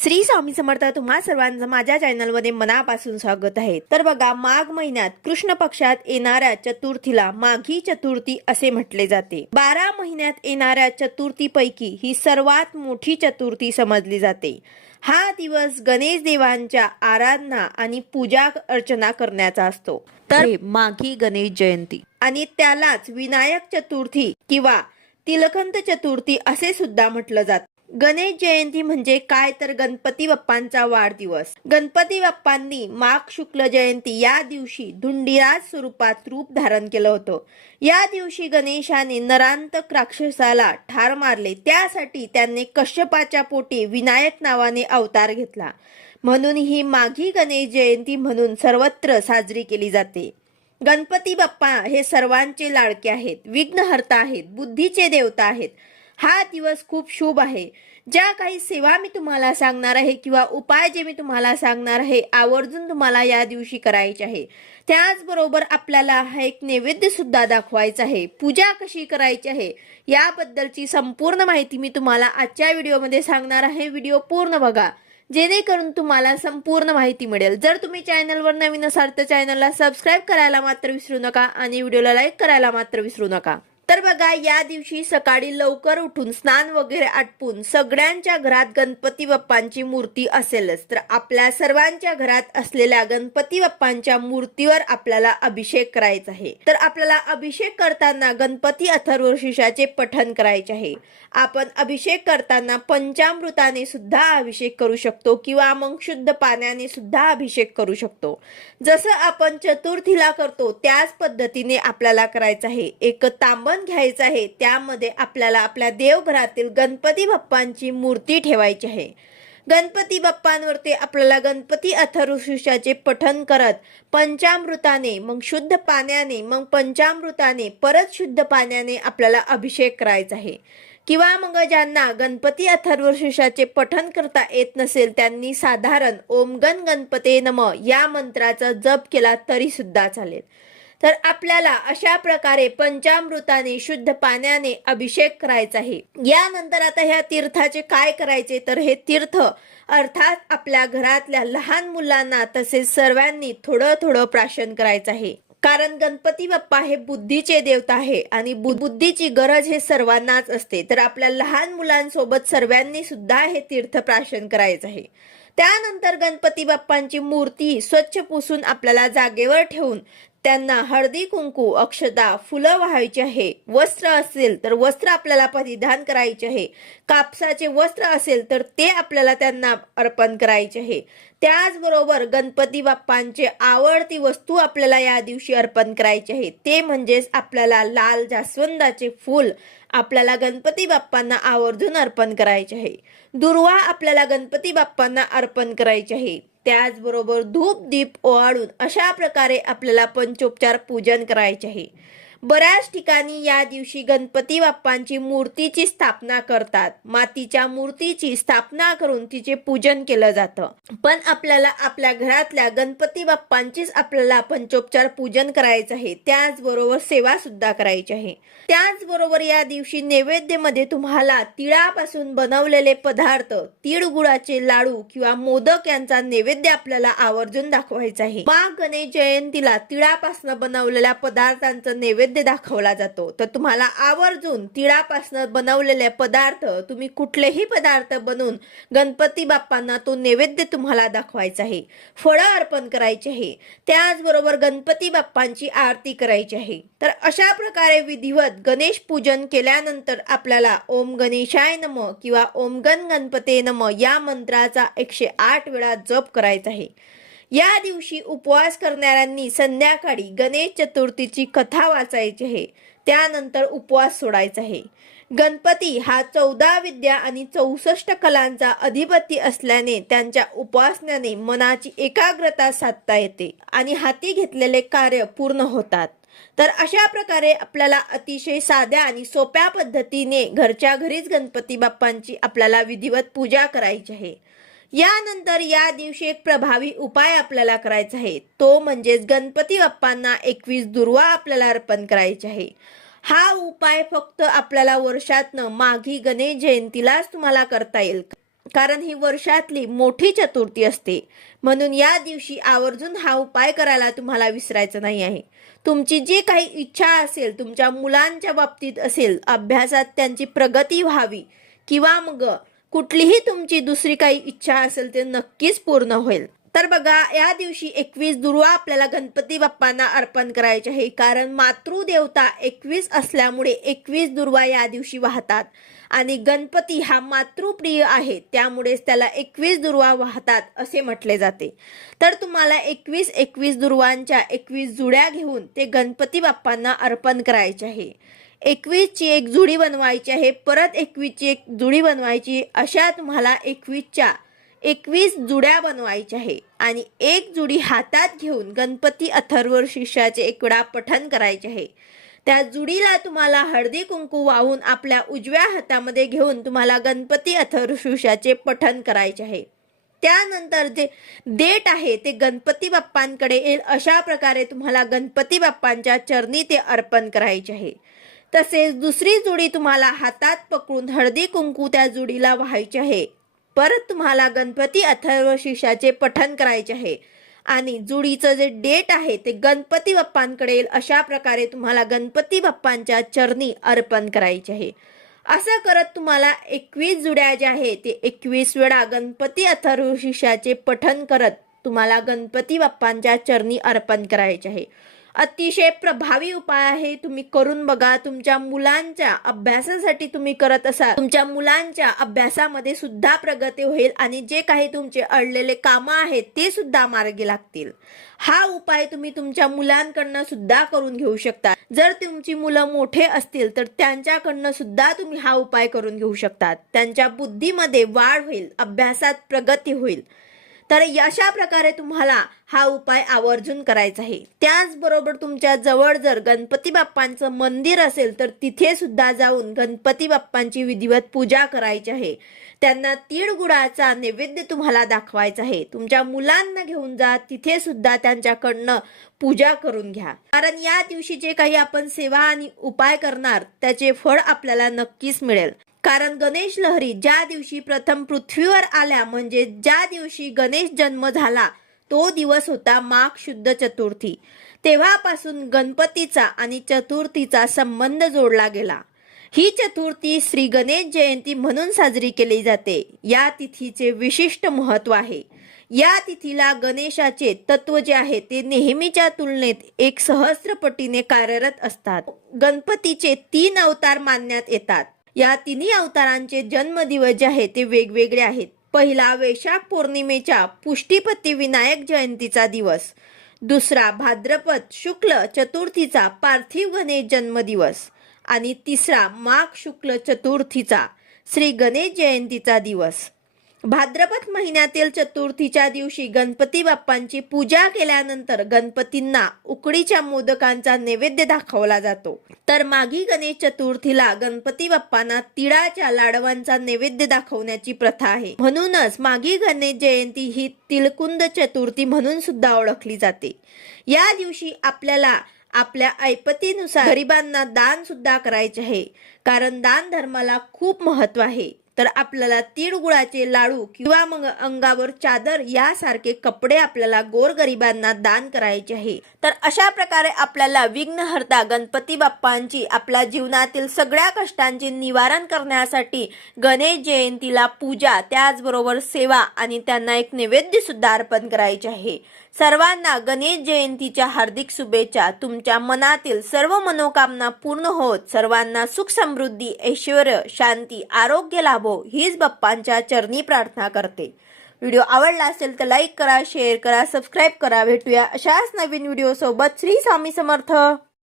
श्री स्वामी समर्थ तुम्हा सर्वांचं माझ्या चॅनलमध्ये मनापासून स्वागत आहे. तर बघा माघ महिन्यात कृष्ण पक्षात येणाऱ्या चतुर्थीला माघी चतुर्थी असे म्हटले जाते. बारा महिन्यात येणाऱ्या चतुर्थीपैकी ही सर्वात मोठी चतुर्थी समजली जाते. हा दिवस गणेश देवांच्या आराधना आणि पूजा अर्चना करण्याचा असतो. तर माघी गणेश जयंती. आणि त्यालाच विनायक चतुर्थी किंवा तिलकंत चतुर्थी असे सुद्धा म्हटलं जात गणेश जयंती म्हणजे काय तर गणपती बाप्पांचा वाढदिवस. गणपती बाप्पांनी माघ शुक्ल जयंती या दिवशी धुंडीराज स्वरूपात रूप धारण केलं होतं. या दिवशी गणेशाने नरांतक राक्षसाला ठार मारले. त्यासाठी त्यांनी कश्यपाच्या पोटी विनायक नावाने अवतार घेतला. म्हणून ही माघी गणेश जयंती म्हणून सर्वत्र साजरी केली जाते. गणपती बाप्पा हे सर्वांचे लाडके आहेत. विघ्नहर्ता आहेत. बुद्धीचे देवता आहेत. हा दिवस खूप शुभ आहे. ज्या काही सेवा मी तुम्हाला सांगणार आहे किंवा उपाय जे मी तुम्हाला सांगणार आहे आवर्जून तुम्हाला या दिवशी करायचे आहे. त्याचबरोबर आपल्याला हा एक नैवेद्य सुद्धा दाखवायचा आहे. पूजा कशी करायची आहे याबद्दलची संपूर्ण माहिती मी तुम्हाला आजच्या व्हिडिओमध्ये सांगणार आहे. व्हिडिओ पूर्ण बघा. जेणेकरून तुम्हाला संपूर्ण माहिती मिळेल. जर तुम्ही चॅनलवर नवीन असाल तर चॅनलला सबस्क्राईब करायला मात्र विसरू नका आणि व्हिडिओला लाईक करायला मात्र विसरू नका. तर बघा या दिवशी सकाळी लवकर उठून स्नान वगैरे आटपून सगळ्यांच्या घरात गणपती बाप्पांची मूर्ती असेलच. तर आपल्या सर्वांच्या घरात असलेल्या गणपती बाप्पांच्या मूर्तीवर आपल्याला अभिषेक करायचा आहे. तर आपल्याला अभिषेक करताना गणपती अथर्वशीर्षाचे पठण करायचे आहे. आपण अभिषेक करताना पंचामृताने सुद्धा अभिषेक करू शकतो किंवा मग शुद्ध पाण्याने सुद्धा अभिषेक करू शकतो. जसं आपण चतुर्थीला करतो त्याच पद्धतीने आपल्याला करायचं आहे. एक तांबण घ्यायचं आहे त्यामध्ये आपल्याला आपल्या देवघरातील गणपती बाप्पांची मूर्ती ठेवायची आहे. गणपती बाप्पांवरती आपल्याला गणपती अथर्वशीर्षाचे पठन करत पंचामृताने मग शुद्ध पाण्याने मग पंचामृताने परत शुद्ध पाण्याने आपल्याला अभिषेक करायचा आहे. किंवा मग ज्यांना गणपती अथर्वशीर्षाचे पठन करता येत नसेल त्यांनी साधारण ओम गण गणपते नम या मंत्राचा जप केला तरी सुद्धा चालेल. तर आपल्याला अशा प्रकारे पंचामृताने शुद्ध पाण्याने अभिषेक करायचा आहे. यानंतर आता ह्या तीर्थाचे काय करायचे? तर हे तीर्थ अर्थात आपल्या घरातल्या लहान मुलांना तसेच सर्वांनी थोडं थोडं प्राशन करायचं आहे. कारण गणपती बाप्पा हे बुद्धीचे देवता आहे आणि बुद्धीची गरज हे सर्वांनाच असते. तर आपल्या लहान मुलांसोबत सर्वांनी सुद्धा हे तीर्थ प्राशन करायचं आहे. त्यानंतर गणपती बाप्पांची मूर्ती स्वच्छ पुसून आपल्याला जागेवर ठेवून त्यांना हळदी कुंकू अक्षता फुलं व्हायची आहे. वस्त्र असेल तर वस्त्र आपल्याला परिधान करायचे आहे. कापसाचे वस्त्र असेल तर ते आपल्याला त्यांना अर्पण करायचे आहे. त्याचबरोबर गणपती बाप्पांचे आवडती वस्तू आपल्याला या दिवशी अर्पण करायची आहे. ते म्हणजेच आपल्याला लाल जास्वंदाचे फूल आपल्याला गणपती बाप्पांना आवर्जून अर्पण करायचे आहे. दुर्वा आपल्याला गणपती बाप्पांना अर्पण करायचे आहे. त्याचबरोबर धूप दीप ओवाळून अशा प्रकारे आपल्याला पंचोपचार पूजन करायचे आहे. बऱ्याच ठिकाणी या दिवशी गणपती बाप्पांची मूर्तीची स्थापना करतात. मातीच्या मूर्तीची स्थापना करून तिचे पूजन केलं जातं. पण आपल्याला आपल्या घरातल्या गणपती बाप्पांचीच आपल्याला पंचोपचार पूजन करायचं आहे. त्याचबरोबर सेवा सुद्धा करायची आहे. त्याचबरोबर या दिवशी नैवेद्यमध्ये तुम्हाला तिळापासून बनवलेले पदार्थ तीळ गुळाचे लाडू किंवा मोदक यांचा नैवेद्य आपल्याला आवर्जून दाखवायचा आहे. माघ गणेश जयंतीला तिळापासून बनवलेल्या पदार्थांचं नैवेद्य दाखवला जातो. तर तुम्हाला आवर्जून तिळापासून बनवलेले पदार्थ तुम्ही कुठलेही पदार्थ बनवून गणपती बाप्पांना तो नैवेद्य तुम्हाला दाखवायचा आहे. फळं अर्पण करायचे आहे. त्याचबरोबर गणपती बाप्पांची आरती करायची आहे. तर अशा प्रकारे विधिवत गणेश पूजन केल्यानंतर आपल्याला ओम गणेशाय नम किंवा ओम गण गणपते नम या मंत्राचा एकशे आठ वेळा जप करायचा आहे. या दिवशी उपवास करणाऱ्यांनी संध्याकाळी गणेश चतुर्थीची कथा वाचायची आहे. त्यानंतर उपवास सोडायचा आहे. गणपती हा चौदा विद्या आणि चौसष्ट कलांचा अधिपती असल्याने त्यांच्या उपासनाने मनाची एकाग्रता साधता येते आणि हाती घेतलेले कार्य पूर्ण होतात. तर अशा प्रकारे आपल्याला अतिशय साध्या आणि सोप्या पद्धतीने घरच्या घरीच गणपती बाप्पांची आपल्याला विधिवत पूजा करायची आहे. यानंतर या दिवशी एक प्रभावी उपाय आपल्याला करायचा आहे. तो म्हणजेच गणपती बाप्पांना एकवीस दुर्वा आपल्याला अर्पण करायची आहे. हा उपाय फक्त आपल्याला वर्षातनं माघी गणेश जयंतीलाच तुम्हाला करता येईल. कारण ही वर्षातली मोठी चतुर्थी असते. म्हणून या दिवशी आवर्जून हा उपाय करायला तुम्हाला विसरायचं नाही आहे. तुमची जी काही इच्छा असेल तुमच्या मुलांच्या बाबतीत असेल अभ्यासात त्यांची प्रगती व्हावी किंवा मग कुठलीही तुमची दुसरी काही इच्छा असेल ते नक्कीच पूर्ण होईल. तर बघा या दिवशी एकवीस दुर्वा आपल्याला गणपती बाप्पांना अर्पण करायचे आहे. कारण मातृदेवता एकवीस असल्यामुळे एकवीस दुर्वा या दिवशी वाहतात. आणि गणपती हा मातृप्रिय आहे त्यामुळेच त्याला एकवीस दुर्वा वाहतात असे म्हटले जाते. तर तुम्हाला एकवीस एकवीस दुर्वांच्या एकवीस जुड्या घेऊन ते गणपती बाप्पांना अर्पण करायचे आहे. एकवीसची एक जुडी बनवायची आहे परत एकवीसची एक जुडी बनवायची अशा तुम्हाला एकवीसच्या एकवीस जुड्या बनवायच्या आहे. आणि एक जुडी हातात घेऊन गणपती अथर्व शिष्याचे एकवडा पठन पठण करायचे आहे. त्या जुडीला तुम्हाला हळदी कुंकू वाहून आपल्या उजव्या हातामध्ये घेऊन तुम्हाला गणपती अथर्व शिष्याचे पठण करायचे आहे. त्यानंतर जे देट आहे ते गणपती बाप्पांकडे येईल. अशा प्रकारे तुम्हाला गणपती बाप्पांच्या चरणी ते अर्पण करायचे आहे. तसेच दुसरी जुडी तुम्हाला हातात पकडून हळदी कुंकू त्या जुडीला व्हायचे आहे. परत तुम्हाला गणपती अथर्व पठन करायचे आहे. आणि जुडीचं जे डेट आहे ते गणपती बाप्पांकडे येईल अशा प्रकारे तुम्हाला गणपती बाप्पांच्या चरणी अर्पण करायचे आहे. असं करत तुम्हाला एकवीस जुड्या ज्या आहे ते एकवीस वेळा गणपती अथर्व पठन करत तुम्हाला गणपती बाप्पांच्या चरणी अर्पण करायचे आहे. अतिशय प्रभावी उपाय आहे. तुम्ही करून बघा. तुमच्या मुलांच्या अभ्यासासाठी तुम्ही करत असाल. तुमच्या मुलांच्या अभ्यासामध्ये सुद्धा प्रगती होईल आणि जे काही तुमचे अडलेले कामं आहेत ते सुद्धा मार्गी लागतील. हा उपाय तुम्ही तुमच्या मुलांकडनं सुद्धा करून घेऊ शकता. जर तुमची मुलं मोठे असतील तर त्यांच्याकडनं सुद्धा तुम्ही हा उपाय करून घेऊ शकता त्यांच्या बुद्धीमध्ये वाढ होईल अभ्यासात प्रगती होईल. तर अशा प्रकारे तुम्हाला हा उपाय आवर्जून करायचा आहे. त्याचबरोबर तुमच्या जवळ जर गणपती बाप्पांचं मंदिर असेल तर तिथे सुद्धा जाऊन गणपती बाप्पांची विधिवत पूजा करायची आहे. त्यांना तीळ गुळाचा नैवेद्य तुम्हाला दाखवायचा आहे. तुमच्या मुलांना घेऊन जा तिथे सुद्धा त्यांच्याकडनं पूजा करून घ्या. कारण या दिवशी जे काही आपण सेवा आणि उपाय करणार त्याचे फळ आपल्याला नक्कीच मिळेल. कारण गणेश लहरी ज्या दिवशी प्रथम पृथ्वीवर आल्या म्हणजे ज्या दिवशी गणेश जन्म झाला तो दिवस होता माघ शुद्ध चतुर्थी. तेव्हापासून गणपतीचा आणि चतुर्थीचा संबंध जोडला गेला. ही चतुर्थी श्री गणेश जयंती म्हणून साजरी केली जाते. या तिथीचे विशिष्ट महत्त्व आहे. या तिथीला गणेशाचे तत्व जे आहे ते नेहमीच्या तुलनेत एक सहस्रपटीने कार्यरत असतात. गणपतीचे तीन अवतार मानण्यात येतात. या तिन्ही अवतारांचे जन्मदिवस जे आहेत ते वेगवेगळे आहेत. पहिला वैशाख पौर्णिमेच्या पुष्टीपती विनायक जयंतीचा दिवस. दुसरा भाद्रपद शुक्ल चतुर्थीचा पार्थिव गणेश जन्मदिवस. आणि तिसरा माघ शुक्ल चतुर्थीचा श्री गणेश जयंतीचा दिवस. भाद्रपद महिन्यातील चतुर्थीच्या दिवशी गणपती बाप्पांची पूजा केल्यानंतर गणपतींना उकडीच्या मोदकांचा नैवेद्य दाखवला जातो. तर माघी गणेश चतुर्थीला गणपती बाप्पांना तिळाच्या लाडवांचा नैवेद्य दाखवण्याची प्रथा आहे. म्हणूनच माघी गणेश जयंती ही तिलकुंद चतुर्थी म्हणून सुद्धा ओळखली जाते. या दिवशी आपल्याला आपल्या ऐपतीनुसार गरिबांना दान सुद्धा करायचे आहे. कारण दान धर्माला खूप महत्त्व आहे. तर आपल्याला तिळगुळाचे लाडू किंवा मग अंगावर चादर यासारखे कपडे आपल्याला गोरगरिबांना दान करायचे आहे. तर अशा प्रकारे आपल्याला विघ्नहर्ता गणपती बाप्पांची आपल्या जीवनातील सगळ्या कष्टांचे निवारण करण्यासाठी गणेश जयंतीला पूजा त्याचबरोबर सेवा आणि त्यांना एक नैवेद्य सुद्धा अर्पण करायचे आहे. सर्वांना गणेश जयंतीच्या हार्दिक शुभेच्छा. तुमच्या मनातील सर्व मनोकामना पूर्ण होत सर्वांना सुख समृद्धी ऐश्वर शांती आरोग्य लाभो हीच बाप्पांच्या चरणी प्रार्थना करते. व्हिडिओ आवडला असेल तर लाईक करा शेअर करा सबस्क्राईब करा. भेटूया अशाच नवीन व्हिडिओसोबत. श्री स्वामी समर्थ.